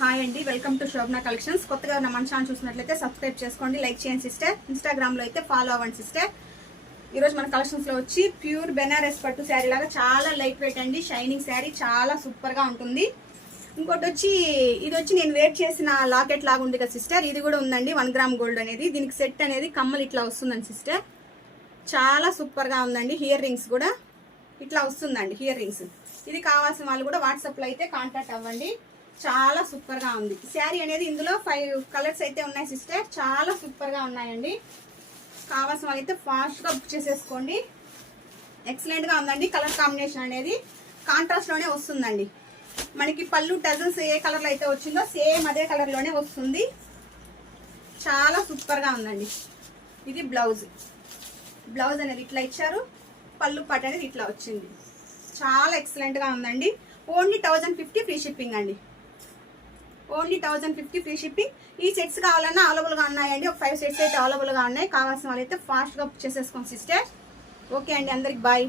Hi అండి, welcome to Shobhana collections. కొత్తగా ఉన్న మన ఛానల్ చూసినట్లయితే సబ్స్క్రైబ్ చేసుకోండి, లైక్ చేయండి సిస్టర్. ఇన్స్టాగ్రామ్లో అయితే ఫాలో అవ్వండి సిస్టర్. ఈరోజు మన కలెక్షన్స్లో వచ్చి ప్యూర్ బెనారస్ పట్టు శారీ లాగా చాలా లైట్ వెయిట్ అండి, షైనింగ్ శారీ చాలా సూపర్గా ఉంటుంది. ఇంకోటి వచ్చి ఇది వచ్చి నేను వేర్ చేసిన లాకెట్ లాగా ఉంది కదా సిస్టర్, ఇది కూడా ఉందండి 1 గ్రామ్ గోల్డ్ అనేది. దీనికి సెట్ అనేది కమ్మలు ఇట్లా వస్తుందండి సిస్టర్, చాలా సూపర్గా ఉందండి. హియర్ రింగ్స్ కూడా ఇట్లా వస్తుందండి, హియర్ రింగ్స్. ఇది కావాల్సిన వాళ్ళు కూడా వాట్సాప్లో అయితే కాంటాక్ట్ అవ్వండి. చాలా సూపర్గా ఉంది శారీ అనేది. ఇందులో 5 కలర్స్ అయితే ఉన్నాయి సిస్టర్, చాలా సూపర్గా ఉన్నాయండి. కావాల్సిన వాళ్ళు అయితే ఫాస్ట్గా బుక్ చేసేసుకోండి. ఎక్సలెంట్గా ఉందండి. కలర్ కాంబినేషన్ అనేది కాంట్రాస్ట్లోనే వస్తుందండి. మనకి పళ్ళు టజల్స్ ఏ కలర్లో అయితే వచ్చిందో సేమ్ అదే కలర్లోనే వస్తుంది. చాలా సూపర్గా ఉందండి. ఇది బ్లౌజ్ అనేది ఇట్లా ఇచ్చారు, పళ్ళు పాట అనేది ఇట్లా వచ్చింది. చాలా ఎక్సలెంట్గా ఉందండి. ఓన్లీ 1050 ఫ్రీ షిప్పింగ్ అండి, ఓన్లీ 1050 ఫ్రీ షిప్పింగ్. ఈ సెట్స్ కావాలన్నా అవైలబుల్గా ఉన్నాయండి. ఒక 5 సెట్స్ అయితే అవైలబుల్గా ఉన్నాయి. కావాల్సిన వాళ్ళు అయితే ఫాస్ట్గా బుక్ చేసేసుకోండి సిస్టర్. ఓకే అండి, అందరికి బాయ్.